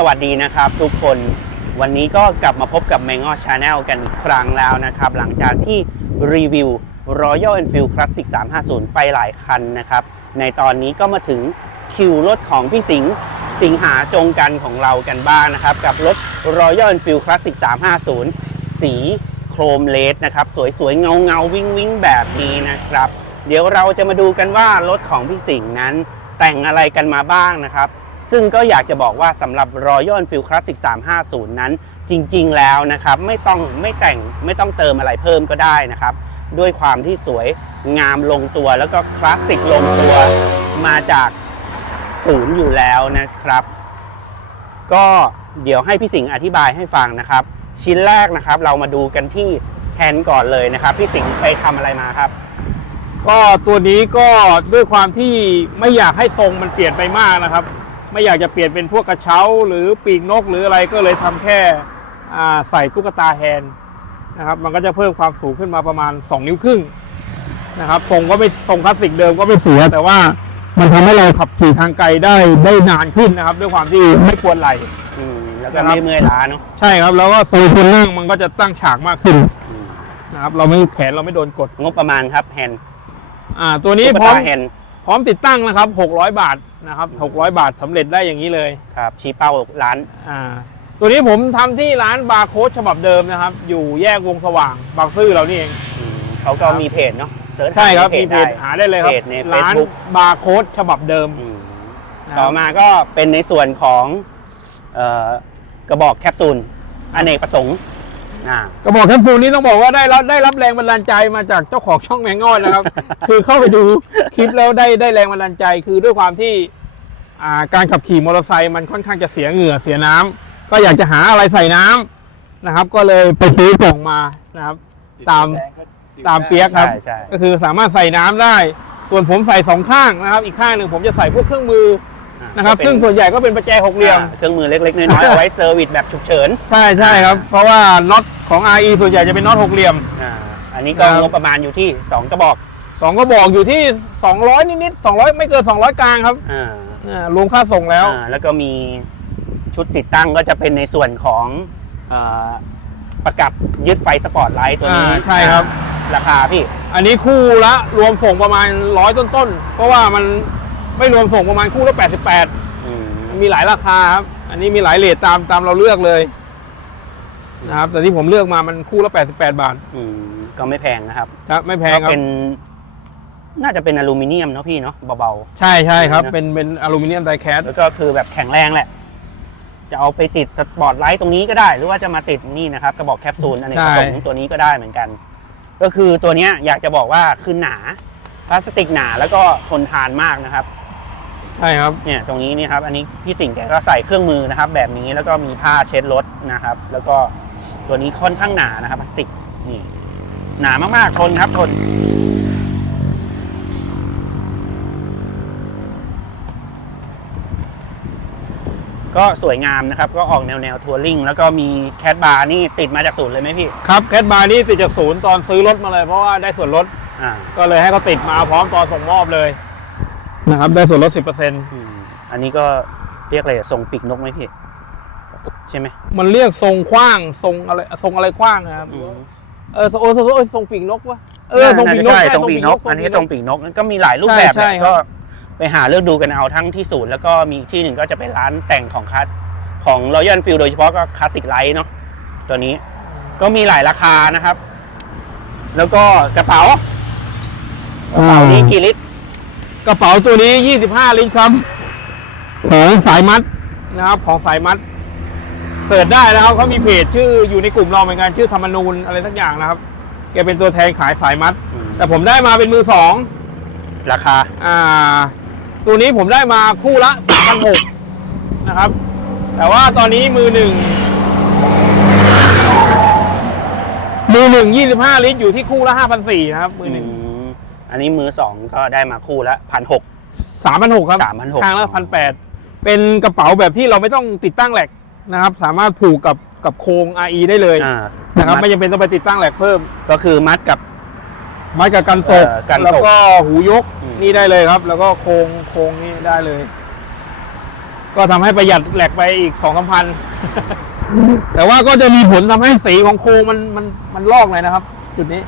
สวัสดีนะครับทุกคนวันนี้ก็กลับมาพบกับ m a n g o Channel กันอีกครั้งแล้วนะครับ หลังจากที่รีวิว Royal Enfield Classic 350 ไปหลายคันนะครับ ในตอนนี้ก็มาถึงคิวรถของพี่สิงห์สิงหาจงกันของเรากันบ้างนะครับ กับรถ Royal Enfield Classic 350 สีโครมเลดนะครับ สวยๆ เงาเงาๆวิ่งวิ่งๆแบบนี้นะครับ เดี๋ยวเราจะมาดูกันว่ารถของพี่สิงห์นั้นแต่งอะไรกันมาบ้างนะครับ ซึ่งก็อยากจะบอกว่าสำหรับ Royal Enfield Classic 350 นั้น จริงๆแล้วนะครับ ไม่ต้องไม่แต่งไม่ต้องเติมอะไรเพิ่มก็ได้นะครับ ด้วยความที่สวยงามลงตัวแล้วก็คลาสสิกลงตัวมาจากศูนย์อยู่แล้วนะครับ ก็เดี๋ยวให้พี่สิงห์อธิบายให้ฟังนะครับ ชิ้นแรกนะครับเรามาดูกันที่แฮนด์ก่อนเลยนะครับ พี่สิงห์ไปทำอะไรมาครับ ก็ตัวนี้ก็ด้วยความที่ไม่อยากให้ทรงมันเปลี่ยนไปมากนะครับ ไม่อยากจะเปลี่ยนเป็นพวกกระเช้าหรือปีกนกหรืออะไรก็เลยทำแค่อ่าใส่ตุ๊กตาแฮนด์นะครับมันก็จะเพิ่มความสูงขึ้นมาประมาณ 2 นิ้วครึ่งนะครับทรงก็ไม่ทรงคลาสสิกเดิมก็ไม่เสียแต่ว่ามันทำให้เราขับขี่ทางไกลได้ได้นานขึ้นนะครับ ด้วยความที่ไม่ควรไหลอืมแล้วก็นะครับไม่เมื่อยล้าเนาะใช่ครับแล้วก็โซนคนนั่งมันก็จะตั้งฉากมากขึ้นอืมนะครับเราไม่แขนเราไม่โดนกดงบประมาณครับแฮนด์อ่าตัวนี้ตุ๊กพร้อมตาแฮนด์พ ร้อมติดตั้งนะครับ 600 บาทนะครับ600 บาทสำเร็จได้อย่างนี้เลยครับชี้เป้าร้านอ่าตัวนี้ผมทำที่ร้านบาร์โค้ดฉบับเดิมนะครับ อยู่แยกวงสว่างบางซื่อเรานี่เองอืมเขาก็ครับมีเพจเนาะเซิร์ชใช่ครับหามีในเพจได้หาได้เลยครับเพจในร้าน Facebook บาร์โค้ดฉบับเดิมอืมนะคต่รัอบมาก็เป็นในส่วนของเอ่อกระบอกแคปซูลอเนกประสงค์อ่า กระบอกแคปซูลนี้ต้องบอกว่าได้รับได้รับแรงบันดาลใจมาจากเจ้าของช่องแมงงอนนะครับ คือเข้าไปดูคลิปแล้วได้ได้แรงบันดาลใจ คือด้วยความที่อ่าการขับขี่มอเตอร์ไซค์มันค่อนข้างจะเสียเหงื่อเสียน้ำก็อยากจะหาอะไรใส่น้ำนะครับ ก็เลยไปซื้อกล่องมานะครับ ตามตามเปียกครับใช่ใช่ก็คือสามารถใส่น้ำได้ ส่วนผมใส่สองข้างนะครับ อีกข้างหนึ่งผมจะใส่พวกเครื่องมืออ่า นะครับก็เป็ซึ่งส่วนใหญ่ก็เป็นประแจหกเหลี่ยมอ่าเครื่องมือเล็กๆน้อยๆเอาไว้เซอร์วิสแบบฉุกเฉิน ใช่ใช่ครับ เพราะว่าน็อตของ RE ส่วนใหญ่จะเป็นน็อตหกเหลี่ยมอ่าอันนี้ก็ครับงบประมาณอยู่ที่ 2 กระบอกสองก็บอกอยู่ที่ 200 นิดๆ200 ไม่เกิน 200 กลางครับอ่าอ่ารวมค่าส่งแล้วอ่าแล้วก็มีชุดติดตั้งก็จะเป็นในส่วนของเอ่อประกับยึดไฟสปอตไลท์ตัวนี้อ่าใช่ครับ ราคาพี่ อันนี้คู่ละรวมส่งประมาณร้อยต้นๆ เพราะว่ามัน ไม่รวมส่งประมาณคู่ละ88อืมมีหลายราคาครับ อันนี้มีหลายเลทตามตามเราเลือกเลยนะครับ แต่ที่ผมเลือกมามันคู่ละ88 บาทอืมก็ไม่แพงนะครับครับไม่แพงคก็รับเป็น น่าจะเป็นอลูมิเนียมเนาะพี่เนาะเบาใช่ใช่ครับนะเป็นเป็นอลูมิเนียมไดแคสๆแล้วก็คือแบบแข็งแรงแหละ จะเอาไปติดสปอตไลท์ตรงนี้ก็ได้ หรือว่าจะมาติดนี่นะครับกระบอกแคปซูลอันนี้ผสมตัวนี้ก็ได้เหมือนกัน ก็คือตัวเนี้ยอยากจะบอกว่าคือหนาพลาสติกหนาแล้วก็ทนทานมากนะครับ ใช่ครับเนี่ยตรงนี้นี่ครับอันนี้พี่สิงห์แกก็ใส่เครื่องมือนะครับ แบบนี้แล้วก็มีผ้าเช็ดรถนะครับ แล้วก็ตัวนี้ค่อนข้างหนานะครับพลาสติกนี่หนามากๆทนครับทนก็สวยงามนะครับ ก็ออกแนวแนวทัวริงแล้วก็มีแคดบาร์นี่ติดมาจากศูนย์เลยไหมพี่ครับแคทบาร์นี่ติดจากศูนย์ตอนซื้อรถมาเลยเพราะว่าได้ส่วนลดอ่าก็เลยให้เขาติดมาพร้อมตอนส่งมอบเลย นะครับได้ส่วนลด10%อืมอันนี้ก็เรียกอะไรอะทรงปีกนกไหมพี่ใช่ไหมมันเรียกทรงคว้างทรงอะไรทรงอะไรคว้างนะครับอืมเออโอ้ทรงเออทรงปีกนกวะเออทรงปีกนกใช่ใช่ทรงปีกนก อันนี้ทรงปีกนกก็มีหลายรูปแบบใช่แหละใช่ครับก็ไปหาเลือกดูกันเอาทั้งที่ศูนย์แล้วก็มีอีกที่หนึ่งก็จะเป็นร้านแต่งของคัสของ Royal Enfield โดยเฉพาะก็คลาสสิกไลท์เนาะตัวนี้ก็มีหลายราคานะครับ แล้วก็กระเป๋ากระเป๋านี้กี่ลิตร กระเป๋าตัวนี้ 25 ลิตรครับของสายมัดนะครับของสายมัดเสิร์ชได้นะครับเขามีเพจชื่ออยู่ในกลุ่มเราเหมือนกันชื่อธรรมนูญอะไรสักอย่างนะครับแกเป็นตัวแทนขายสายมัด แต่ผมได้มาเป็นมือสองราคา อ่า ตัวนี้ผมได้มาคู่ละ3,600นะครับ แต่ว่าตอนนี้มือหนึ่งมือหนึ่ง25 ลิตรอยู่ที่คู่ละ5,400นะครับ มือหนึ่ง อืมอันนี้มือสองก็ได้มาคู่ละพันหก3,600ครับ3,600ข้างละ1,800เป็นกระเป๋าแบบที่เราไม่ต้องติดตั้งแหลกนะครับ สามารถผูกกับกับโครง RE ได้เลยอ่านะครับมัดไม่จำเป็นต้องไปติดตั้งแหลกเพิ่ม ก็คือมัดกับมัดกับกันตกเอ่อกันตกแล้วก็หูยกอืมนี่ได้เลยครับ แล้วก็โครงโครงนี่ได้เลย ก็ทำให้ประหยัดแหลกไปอีกสองสามพันแต่ว่าก็จะมีผลทำให้สีของโครงมันมันมันลอกเลยนะครับ จุดนี้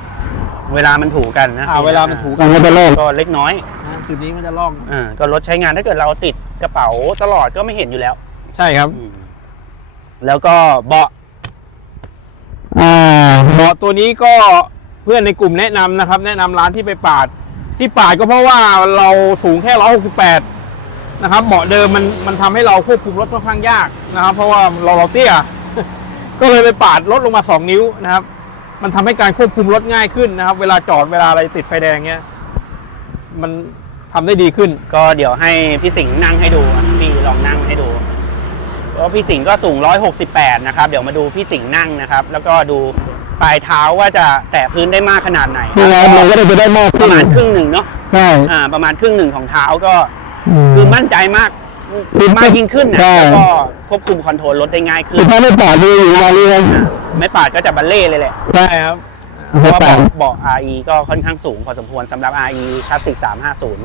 เวลามันถูกันนะอ่าเวลามันถูกันก็จะลอกก็เล็กน้อยนะจุดนี้มันจะลอกอ่าก็รถใช้งานถ้าเกิดเราติดกระเป๋าตลอดก็ไม่เห็นอยู่แล้ว ใช่ครับอืมแล้วก็เบาะอ่าเบาะตัวนี้ก็เพื่อนในกลุ่มแนะนำนะครับ แนะนำร้านที่ไปปาด ที่ปาดก็เพราะว่าเราสูงแค่168นะครับเบาะเดิมมันมันทำให้เราควบคุมรถค่อนข้างยากนะครับ เพราะว่าเราเราเตี้ยก็เลยไปปาดลดลงมา 2 นิ้วนะครับ มันทำให้การควบคุมรถง่ายขึ้นนะครับ เวลาจอดเวลาอะไรติดไฟแดงเงี้ย มันทำได้ดีขึ้น ก็เดี๋ยวให้พี่สิงห์นั่งให้ดูอะพี่ลองนั่งให้ดูก็พี่สิงห์ก็สูง 168 นะครับ เดี๋ยวมาดูพี่สิงห์นั่งนะครับ แล้วก็ดูปลายเท้าว่าจะแตะพื้นได้มากขนาดไหนนี่นะมันก็จะได้มากปขึ้ระนมาณครึ่งหนึ่งเนาะใช่อ่าประมาณครึ่งหนึ่งของเท้าก็อืมคือมั่นใจมาก มากยิ่งขึ้นนะใช่ แล้วก็ควบคุมคอนโทรลรถได้ง่ายขึ้คืนอถ้าไม่ปาดดูอยู่มาเรื่อยอ่าไม่ปาดก็จะบัลเล่เลยแหละใช่ครับ เพราะว่าไม่ปาเบาะดเบาะ RE ก็ค่อนข้างสูงพอสมควรสำหรับ RE คลาสสิก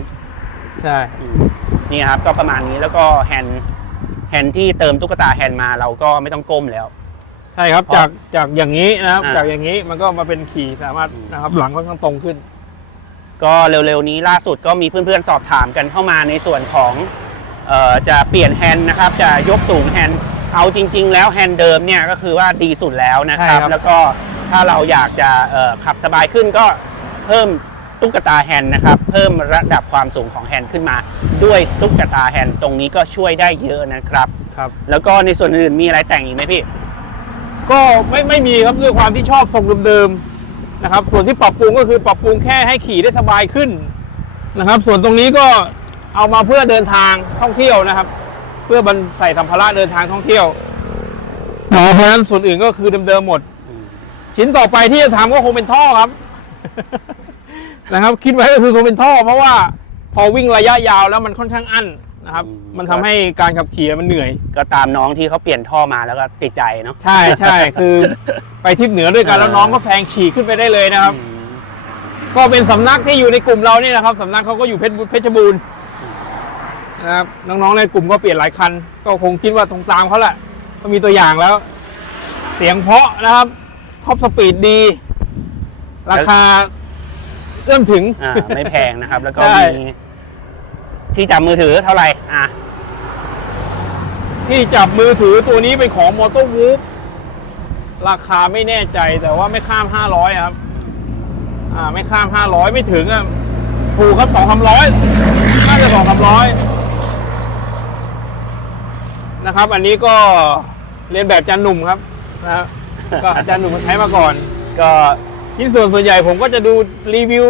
350ใช่ อืมนี่ครับก็ประมาณนี้แล้วก็แฮนด์แฮนด์ที่เติมตุ๊กตาแฮนด์มาเราก็ไม่ต้องก้มแล้ว ใช่ครับ เพราะจากจากอย่างนี้นะครับ อ่า จากอย่างนี้มันก็มาเป็นขี่สามารถนะครับหลังค่อนข้างตรงขึ้น ก็เร็วๆนี้ล่าสุดก็มีเพื่อนๆสอบถามกันเข้ามาในส่วนของเอ่อ จะเปลี่ยนแฮนด์นะครับจะยกสูงแฮนด์เอาจริง ๆ แล้วแฮนด์เดิมเนี่ยก็คือว่าดีสุดแล้วนะครับ ใช่ครับ แล้วก็ถ้าเราอยากจะเอ่อขับสบายขึ้นก็เพิ่มตุ๊กตาแฮนด์นะครับเพิ่มระดับความสูงของแฮนด์ขึ้นมา ด้วยตุ๊กตาแฮนด์ตรงนี้ก็ช่วยได้เยอะนะครับ ครับ แล้วก็ในส่วนอื่นมีอะไรแต่งอีกไหมพี่ ก็ไม่ไม่มีครับด้วยความที่ชอบทรงเดิมๆนะครับ ส่วนที่ปรับปรุงก็คือปรับปรุงแค่ให้ขี่ได้สบายขึ้นนะครับ ส่วนตรงนี้ก็ เอามาเพื่อเดินทางท่องเที่ยวนะครับ เพื่อบรรใส่สัมภาระเดินทางท่องเที่ยวอ๋อเพราะฉะนั้นส่วนอื่นก็คือเดิมๆหมด ชิ้นต่อไปที่จะทำก็คงเป็นท่อครับ นะครับ คิดไว้ก็คือคงเป็นท่อ เพราะว่าพอวิ่งระยะยาวแล้วมันค่อนข้างอั้นนะครับ อืม มันทำให้การขับขี่มันเหนื่อย ก็ตามน้องที่เขาเปลี่ยนท่อมาแล้วก็ติดใจเนาะ ใช่ใช่คือ ไปทริปเหนือด้วยกันแล้วน้องก็แซงฉี่ขึ้นไปได้เลยนะครับอืมก็เป็นสำนักที่อยู่ในกลุ่มเรานี่นะครับสำนักเขาก็อยู่เพชรบุเพชรบูรณ์ นะครับน้องๆในกลุ่มก็เปลี่ยนหลายคัน ก็คงคิดว่าตรงตามเขาแหละก็มีตัวอย่างแล้ว เสียงเพราะนะครับท็อปสปีดดี ราคาเอื้อมถึงอ่าไม่แพงนะครับ แล้วก็ใช่มีที่จับมือถือเท่าไหร่อะที่จับมือถือตัวนี้เป็นของมอเตอร์วูฟราคาไม่แน่ใจแต่ว่าไม่ข้าม500ครับ อ่า ไม่ข้าม500ไม่ถึงอะถูกครับสองสามร้อยน่าจะสองสามร้อย นะครับ อันนี้ก็เรียนแบบอาจารย์หนุ่มครับนะครับก็อาจารย์หนุ่มมาใช้มาก่อน ก็ชิ้นส่วนส่วนใหญ่ผมก็จะดูรีวิว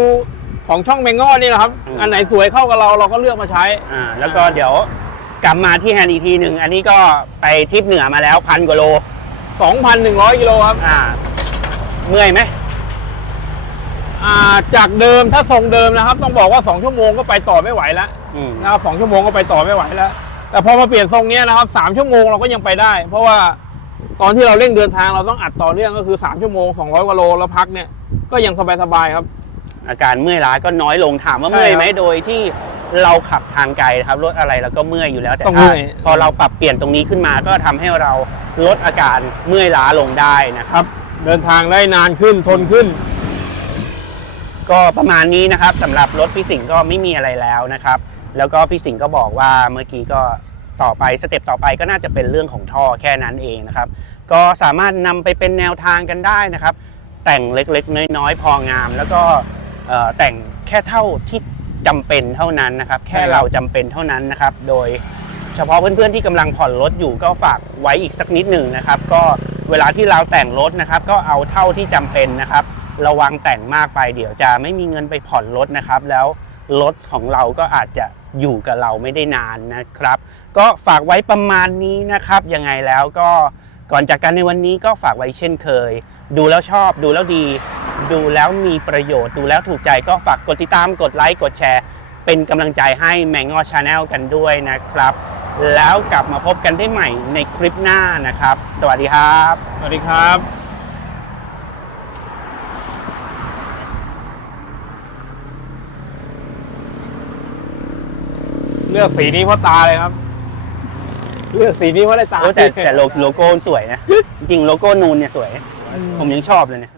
ของช่องแมงงอนี่แหละครับ อืม อันไหนสวยเข้ากับเราเราก็เลือกมาใช้ อ่าแล้วก็เดี๋ยวกลับมาที่แฮนด์อีกทีหนึ่งอันนี้ก็ไปทริปเหนือมาแล้วพันกว่าโล2,100 กิโลครับ อ่า เมื่อยไหมอ่าจากเดิมถ้าทรงเดิมนะครับ ต้องบอกว่า 2 ชั่วโมงก็ไปต่อไม่ไหวแล้วอืม นะครับสองชั่วโมงก็ไปต่อไม่ไหวแล้ว แต่พอมาเปลี่ยนทรงเนี้ยนะครับสามชั่วโมงเราก็ยังไปได้ เพราะว่าตอนที่เราเร่งเดินทางเราต้องอัดต่อเนื่องก็คือ 3 ชั่วโมง 200กว่าโลแล้วพักเนี่ยก็ยังสบายๆครับ อาการเมื่อยล้าก็น้อยลงถามว่าใช่เมื่อยไหมครับโดยที่เราขับทางไกลนะครับรถอะไรเราก็เมื่อยอยู่แล้วแต่ต้องถ้าเมื่อย พอเราปรับเปลี่ยนตรงนี้ขึ้นมาก็ทำให้เราลดอาการเมื่อยล้าลงได้นะครับ เดินทางได้นานขึ้นทนขึ้น ก็ประมาณนี้นะครับสำหรับรถพี่สิงห์ก็ไม่มีอะไรแล้วนะครับ แล้วก็พี่สิงห์ก็บอกว่าเมื่อกี้ก็ ต่อไปสเต็ปต่อไปก็น่าจะเป็นเรื่องของท่อแค่นั้นเองนะครับ ก็สามารถนำไปเป็นแนวทางกันได้นะครับ แต่งเล็กๆ น้อยๆ พองาม แล้วก็เอ่อแต่งแค่เท่าที่จำเป็นเท่านั้นนะครับ แค่ใช่ครับเราจำเป็นเท่านั้นนะครับ โดยเฉพาะเพื่อนๆที่กำลังผ่อนรถอยู่ก็ฝากไว้อีกสักนิดหนึ่งนะครับ ก็เวลาที่เราแต่งรถนะครับ ก็เอาเท่าที่จำเป็นนะครับ ระวังแต่งมากไปเดี๋ยวจะไม่มีเงินไปผ่อนรถนะครับ แล้วรถของเราก็อาจจะ อยู่กับเราไม่ได้นานนะครับ ก็ฝากไว้ประมาณนี้นะครับ ยังไงแล้วก็ก่อนจากกันในวันนี้ก็ฝากไว้เช่นเคย ดูแล้วชอบดูแล้วดี ดูแล้วมีประโยชน์ ดูแล้วถูกใจก็ฝากกดติดตามกดไลค์กดแชร์ เป็นกำลังใจให้แมงงอชาแนลกันด้วยนะครับ แล้วกลับมาพบกันได้ใหม่ในคลิปหน้านะครับ สวัสดีครับ สวัสดีครับ เลือกสีนี้เพราะตาเลยครับ เลือกสีนี้เพราะได้ตา โอ้แต่แต่โลโลโก้สวยนะ จริงๆโลโก้นูนเนี่ยสวย ผมยังชอบเลยเนี่ย